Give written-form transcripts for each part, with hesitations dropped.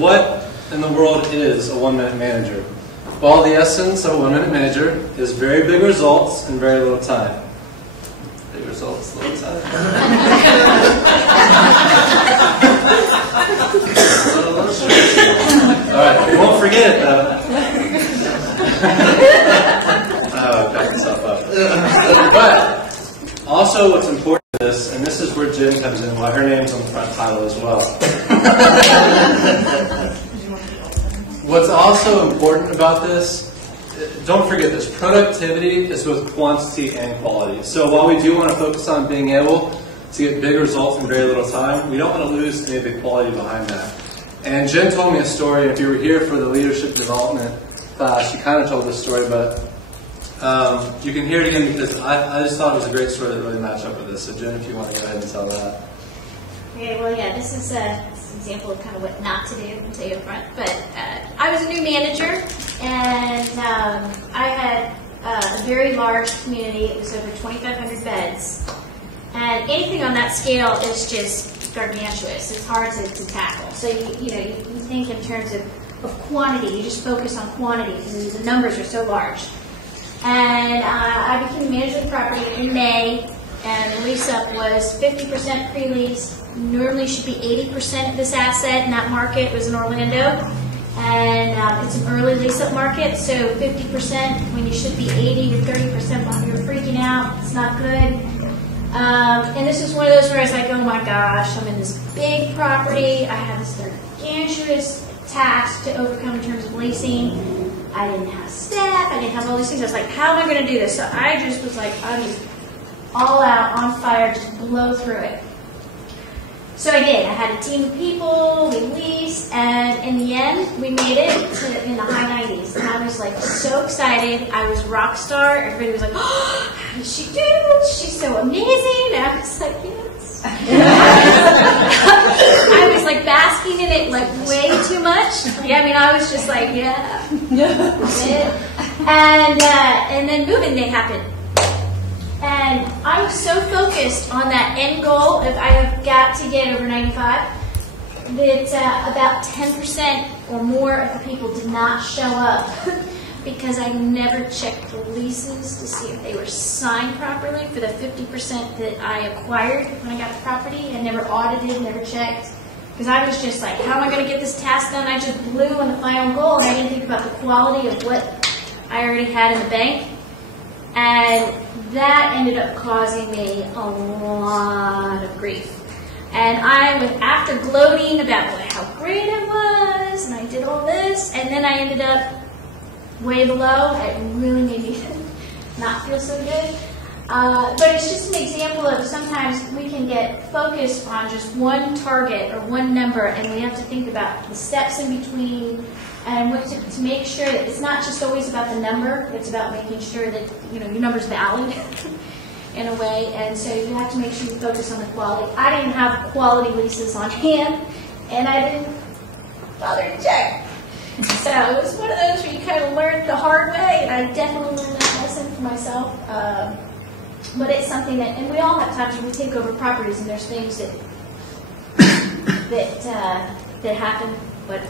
what in the world is a one-minute manager? Well, the essence of a one-minute manager is very big results in very little time. Big results, little time. Alright, we won't forget it though. Back yourself up. But also what's important to this, and this is where Jen comes in, why her name's on the front title as well. What's also important about this, don't forget this, productivity is both quantity and quality. So while we do want to focus on being able to get big results in very little time, we don't want to lose any of the quality behind that. And Jen told me a story, and if you were here for the leadership development class, she kind of told this story, but you can hear it again because I just thought it was a great story that really matched up with this. So Jen, if you want to go ahead and tell that. Okay, well, yeah, this is an example of kind of what not to do, I'll tell you up front. But I was a new manager, and I had a very large community. It was over 2,500 beds. And anything on that scale is just gargantuous. It's hard to tackle. So, you think in terms of quantity. You just focus on quantity because the numbers are so large. And I became manager of the property in May, and the lease-up was 50% pre-lease. Normally should be 80% of this asset in that market. It was in Orlando, and it's an early lease-up market, so 50% when you should be 80 or 30% while you're freaking out. It's not good. And this is one of those where I was like, oh my gosh, I'm in this big property. I have this gargantuous task to overcome in terms of leasing. I didn't have staff. I didn't have all these things. I was like, how am I going to do this? So I just was like, I'm just all out, on fire, just blow through it. So I did. I had a team of people, we leased, and in the end, we made it to in the high 90s. And I was like so excited. I was rock star. Everybody was like, oh, how did she do it? She's so amazing. And I was like, yes. I was like basking in it like way too much. Yeah, I mean, I was just like, yeah. And then moving day happened. And I was so focused on that end goal of I have got to get over 95 that about 10% or more of the people did not show up because I never checked the leases to see if they were signed properly for the 50% that I acquired when I got the property. I never audited, never checked, because I was just like, how am I going to get this task done? I just blew on the final goal, and I didn't think about the quality of what I already had in the bank. And that ended up causing me a lot of grief. And I was, after gloating about how great I was, and I did all this, and then I ended up way below. It really made me not feel so good. But it's just an example of sometimes we can get focused on just one target or one number, and we have to think about the steps in between, and what to make sure that it's not just always about the number. It's about making sure that your number's valid in a way. And so you have to make sure you focus on the quality. I didn't have quality leases on hand, and I didn't bother to check. So it was one of those where you kind of learn the hard way, and I definitely learned that lesson for myself. But it's something that, and we all have times when we take over properties, and there's things that happen. But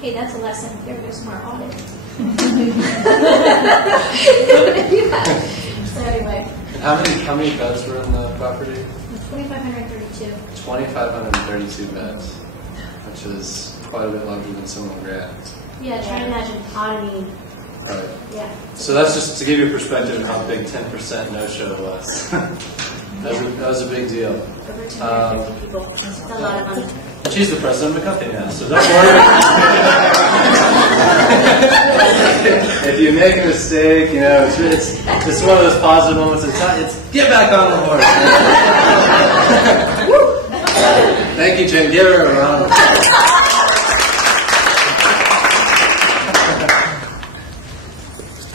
hey, that's a lesson. There goes our audit. So anyway. How many beds were in the property? 2,532. 2,532 beds, which is quite a bit larger than Similar Grant. Yeah, try to imagine auditing. Right. Yeah. So that's just to give you a perspective of how big 10% no-show was. that was a big deal. Over 250 people. That's a lot of money. She's the president of the company now, so don't worry. If you make a mistake, it's one of those positive moments. It's get back on the horse. Thank you, Jen. Give her a round.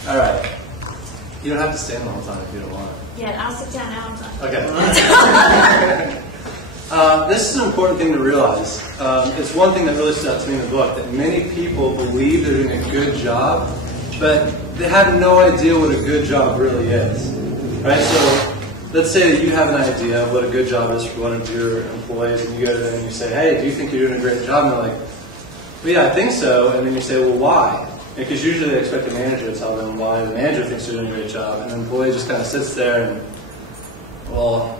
All right. You don't have to stand the whole time if you don't want. Yeah, I'll sit down now. I'm done. Okay. This is an important thing to realize. It's one thing that really stood out to me in the book, that many people believe they're doing a good job, but they have no idea what a good job really is. Right? So let's say that you have an idea of what a good job is for one of your employees, and you go to them and you say, hey, do you think you're doing a great job? And they're like, Well, yeah, I think so. And then you say, well, why? Because usually they expect the manager to tell them why the manager thinks they're doing a great job, and the employee just kind of sits there and, well,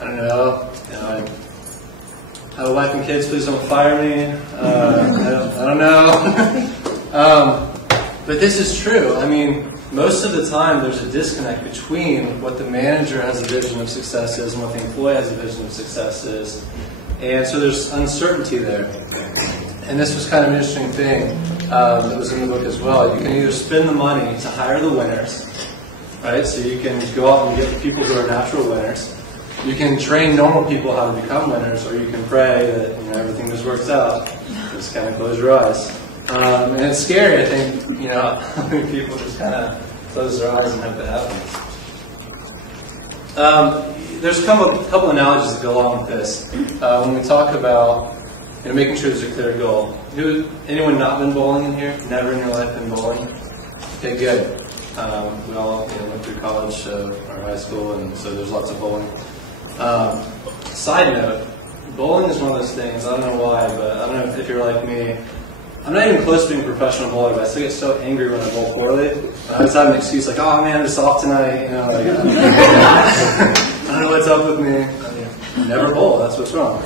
I don't know, I have a wife and kids, please don't fire me. I don't know. But this is true. I mean, most of the time there's a disconnect between what the manager has a vision of success is and what the employee has a vision of success is. And so there's uncertainty there. And this was kind of an interesting thing that was in the book as well. You can either spend the money to hire the winners, right? So you can go out and get the people who are natural winners. You can train normal people how to become winners, or you can pray that everything just works out. Just kind of close your eyes. And it's scary, I think, how many people just kind of close their eyes and hope that happens. There's a couple analogies that go along with this. When we talk about making sure there's a clear goal. Anyone not been bowling in here? Never in your life been bowling? Okay, good. We all went through college or high school, and so there's lots of bowling. Side note, bowling is one of those things, I don't know why, but I don't know if you're like me. I'm not even close to being a professional bowler, but I still get so angry when I bowl poorly. I always have an excuse like, oh man, I'm just off tonight. I don't know what's up with me. I never bowl, that's what's wrong.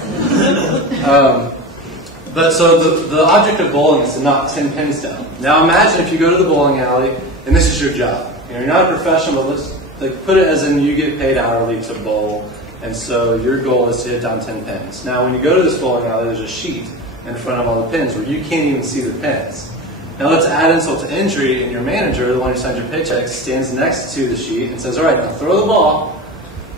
But so the object of bowling is to knock 10 pins down. Now imagine if you go to the bowling alley and this is your job. You're not a professional, but let's put it as in you get paid hourly to bowl, and so your goal is to hit down 10 pins. Now when you go to this bowling alley, there's a sheet in front of all the pins where you can't even see the pins. Now let's add insult to injury, and your manager, the one who signs your paycheck, stands next to the sheet and says, all right, now throw the ball.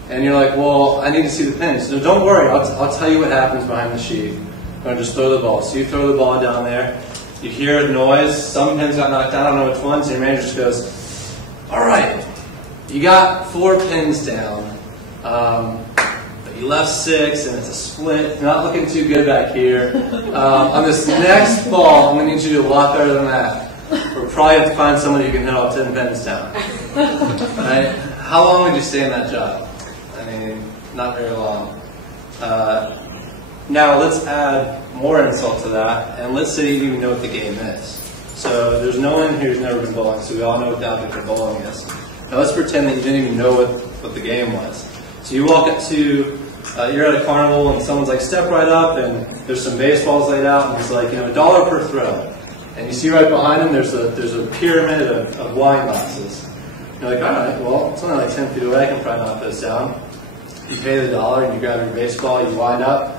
And you're like, well, I need to see the pins. So don't worry, I'll tell you what happens behind the sheet. I'm going to just throw the ball. So you throw the ball down there. You hear a noise. Some pins got knocked down. I don't know which ones. And your manager just goes, all right, you got 4 pins down. But you left 6, and it's a split. Not looking too good back here. On this next ball, I'm going to need you to do a lot better than that. We'll probably have to find somebody who can hit all 10 pins down. Right? How long would you stay in that job? I mean, not very long. Now let's add more insult to that, and let's say you didn't even know what the game is. So there's no one here who's never been bowling, so we all know what the object of bowling is. Now let's pretend that you didn't even know what the game was. So you walk up to, you're at a carnival, and someone's like, step right up, and there's some baseballs laid out, and it's like, $1 per throw. And you see right behind him, there's a pyramid of wine glasses. You're like, all right, well, it's only like 10 feet away, I can probably knock those down. You pay the $1, and you grab your baseball, you wind up,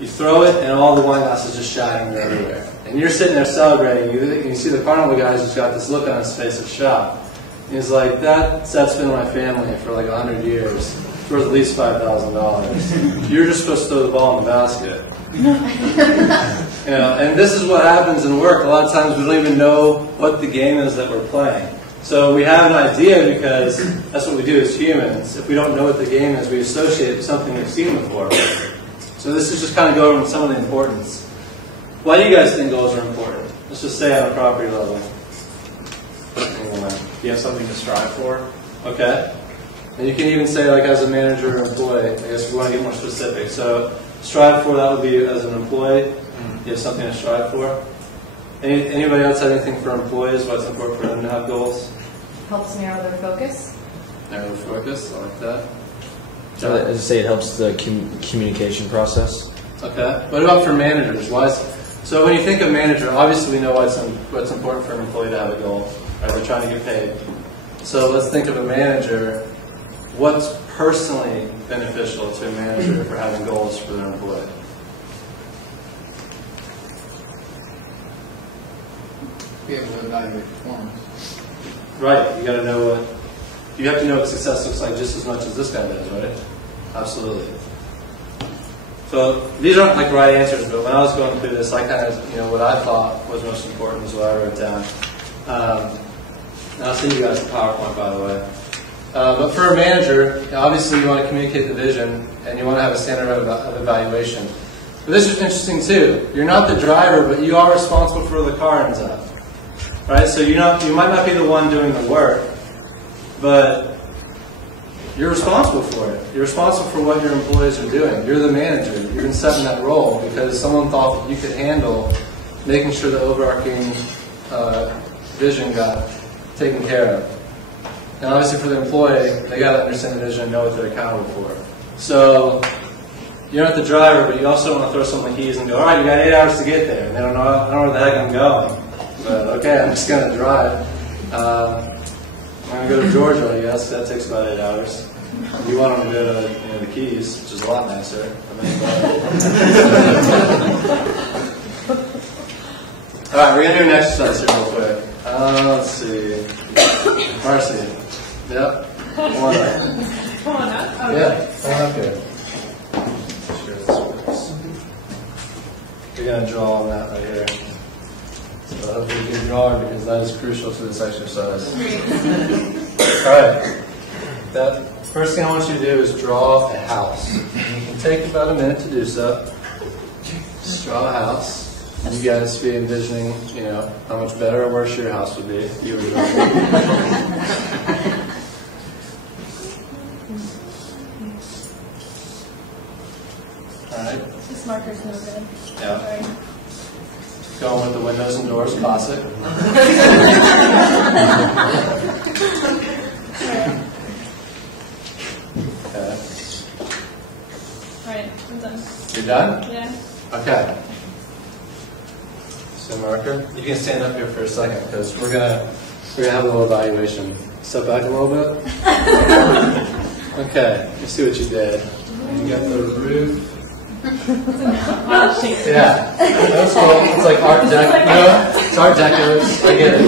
you throw it, and all the wine glasses just shattering everywhere. And you're sitting there celebrating. You see the carnival guy who's got this look on his face of shock. And he's like, that's been my family for like 100 years. It's worth at least $5,000. You're just supposed to throw the ball in the basket. And this is what happens in work. A lot of times we don't even know what the game is that we're playing. So we have an idea because that's what we do as humans. If we don't know what the game is, we associate it with something we've seen before. So this is just kind of going over some of the importance. Why do you guys think goals are important? Let's just say on a property level. You have something to strive for. Okay. And you can even say like as a manager or employee. I guess we want to get more specific. So strive for, that would be as an employee. You have something to strive for. Anybody else have anything for employees? What's important for them to have goals? Helps narrow their focus. Narrow their focus. I like that. As I say, it helps the communication process. Okay. What about for managers? So when you think of manager, obviously we know what's important for an employee to have a goal. Right? They're trying to get paid. So let's think of a manager. What's personally beneficial to a manager for having goals for their employee? Be able to evaluate performance. Right. You got to know you have to know what success looks like just as much as this guy does, right? Absolutely. So these aren't like right answers, but when I was going through this, I kind of, what I thought was most important is what I wrote down. And I'll send you guys the PowerPoint, by the way. But for a manager, obviously you want to communicate the vision, and you want to have a standard of evaluation. But this is interesting too. You're not the driver, but you are responsible for where the car ends up. Right? So you might not be the one doing the work, but you're responsible for it. You're responsible for what your employees are doing. You're the manager. You're set in that role because someone thought that you could handle making sure the overarching vision got taken care of. And obviously for the employee, they got to understand the vision and know what they're accountable for. So you're not the driver, but you also don't want to throw someone the keys and go, all right, you got 8 hours to get there. And they don't know, I don't know where the heck I'm going. But okay, I'm just going to drive. I'm going to go to Georgia, I guess. That takes about 8 hours. You want them to go to the Keys, which is a lot nicer. All right, we're going to do an exercise here real quick. Let's see. Marcy. Yep. Come on up. Come on up. Okay. Yeah, come on up here. Sure this works. We're going to draw on that right here. So hopefully you can draw because that is crucial to this exercise. All right. That first thing I want you to do is draw a house. You can take about a minute to do so. Just draw a house. You guys be envisioning, how much better or worse your house would be if you were drawing. All right. This marker's no good. Yeah. Sorry. Going with the windows and doors, classic. Okay. Alright, I'm done. You're done? Yeah. Okay. So marker, you can stand up here for a second because we're gonna have a little evaluation. Step back a little bit. Okay, you see what you did. You got the roof. Yeah, that's cool. It's like Art Deco. No, it's Art Deco. I get it.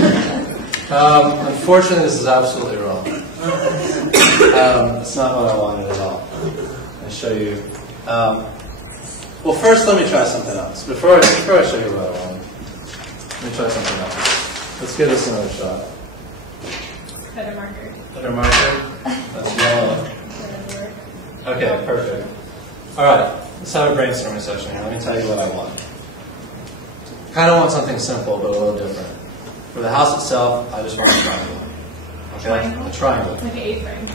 Unfortunately, this is absolutely wrong. It's not what I wanted at all. I'll show you. Well, first, let me try something else. Before I show you what I want, let me try something else. Let's give this another shot. Better marker. Better marker. That's yellow. Okay, perfect. All right, let's have a brainstorming session here. Let me tell you what I want. Kind of want something simple, but a little different. For the house itself, I just want a triangle. Okay? Triangle? A triangle. Like an A-frame.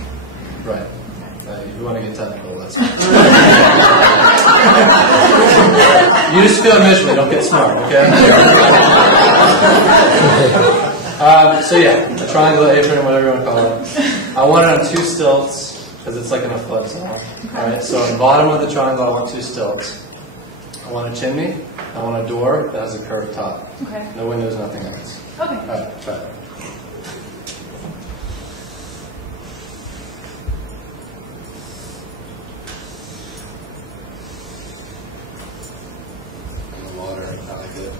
Right. If you want to get technical, that's fine. You just feel miserable, don't get smart, okay? So yeah, a triangle, A-frame, whatever you want to call it. I want it on 2 stilts, because it's like in a flood zone. Alright, so on the bottom of the triangle, I want 2 stilts. I want a chimney, I want a door that has a curved top. Okay. No windows, nothing else. Okay. Alright, try it. Water, I like it.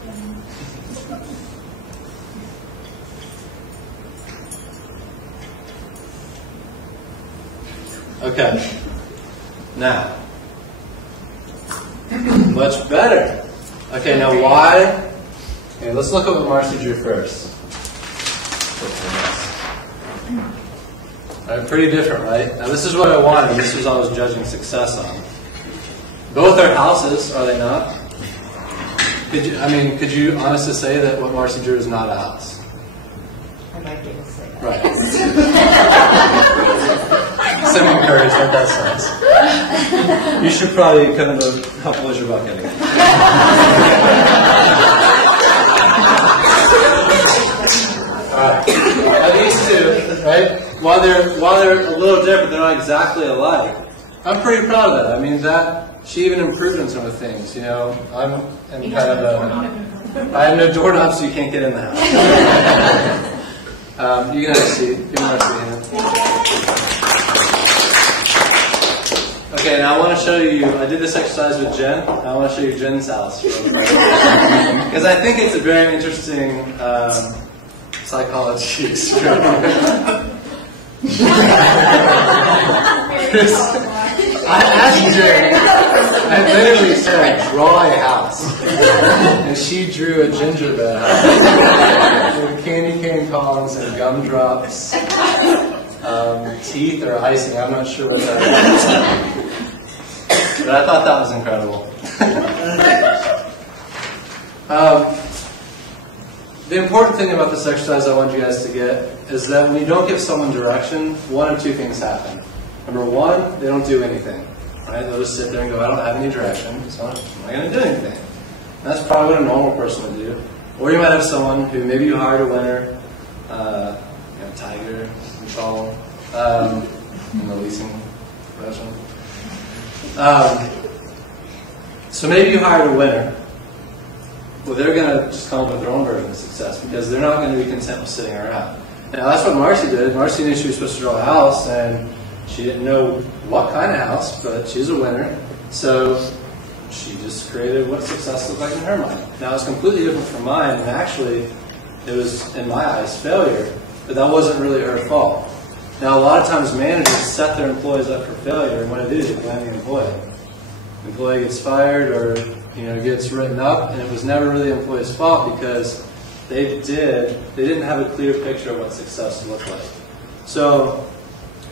Okay. Now, much better. Okay, now why? Okay, let's look at what Marcy drew first. All right, pretty different, right? Now this is what I wanted. This was what I was judging success on. Both are houses, are they not? Could you honestly say that what Marcy drew is not a house? I might be able to say that. Right. Semi-encouragement, that sense. You should probably kind of help lose your bucket again. Alright. Now these two, right? While they're a little different, they're not exactly alike. I'm pretty proud of that. I mean, she even improved on some of the things, I have no doorknobs, so you can't get in the house. You can have a seat. Give me my hand. Okay, now I want to show you, I did this exercise with Jen. I want to show you Jen's house. Because I think it's a very interesting psychology experiment. I asked Jen, I literally said, draw a house. And she drew a gingerbread house with candy cane cones and gumdrops, teeth or icing. I'm not sure what that is. But I thought that was incredible. The important thing about this exercise I want you guys to get is that when you don't give someone direction, one of 2 things happen. Number 1, they don't do anything. Right? They'll just sit there and go, I don't have any direction, so I'm not going to do anything. That's probably what a normal person would do. Or you might have someone who maybe you hired a winner, Tiger, we call them, in the leasing profession. So maybe you hired a winner. Well, they're going to just come up with their own version of success because they're not going to be content with sitting around. Now, that's what Marcy did. Marcy knew she was supposed to draw a house, and she didn't know what kind of house, but she's a winner. So she just created what success looked like in her mind. Now, it's completely different from mine, and actually, it was, in my eyes, failure, but that wasn't really her fault. Now, a lot of times managers set their employees up for failure, and what they do is they blame the employee. The employee gets fired or gets written up, and it was never really the employee's fault because they didn't have a clear picture of what success looked like. So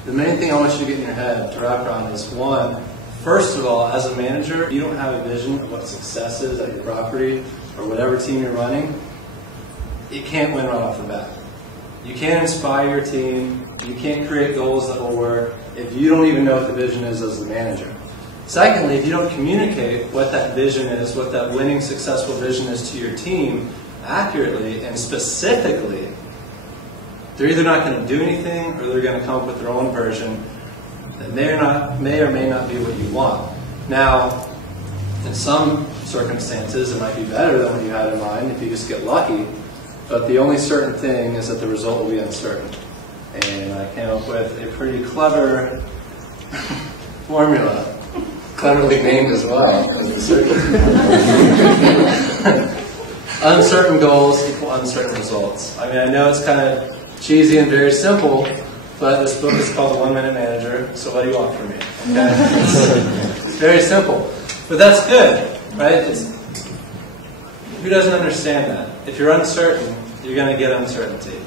the main thing I want you to get in your head to wrap around is, one, first of all, as a manager, if you don't have a vision of what success is at your property or whatever team you're running, you can't win right off the bat. You can't inspire your team. You can't create goals that will work if you don't even know what the vision is as the manager. Secondly, if you don't communicate what that vision is, what that winning, successful vision is to your team accurately and specifically, they're either not going to do anything or they're going to come up with their own version that may or may not be what you want. Now, in some circumstances, it might be better than what you had in mind if you just get lucky, but the only certain thing is that the result will be uncertain. And I came up with a pretty clever formula. Cleverly named as well. Uncertain goals equal uncertain results. I mean, I know it's kind of cheesy and very simple, but this book is called The 1 Minute Manager, so what do you want from me? Okay? It's very simple. But that's good, right? Who doesn't understand that? If you're uncertain, you're going to get uncertainty.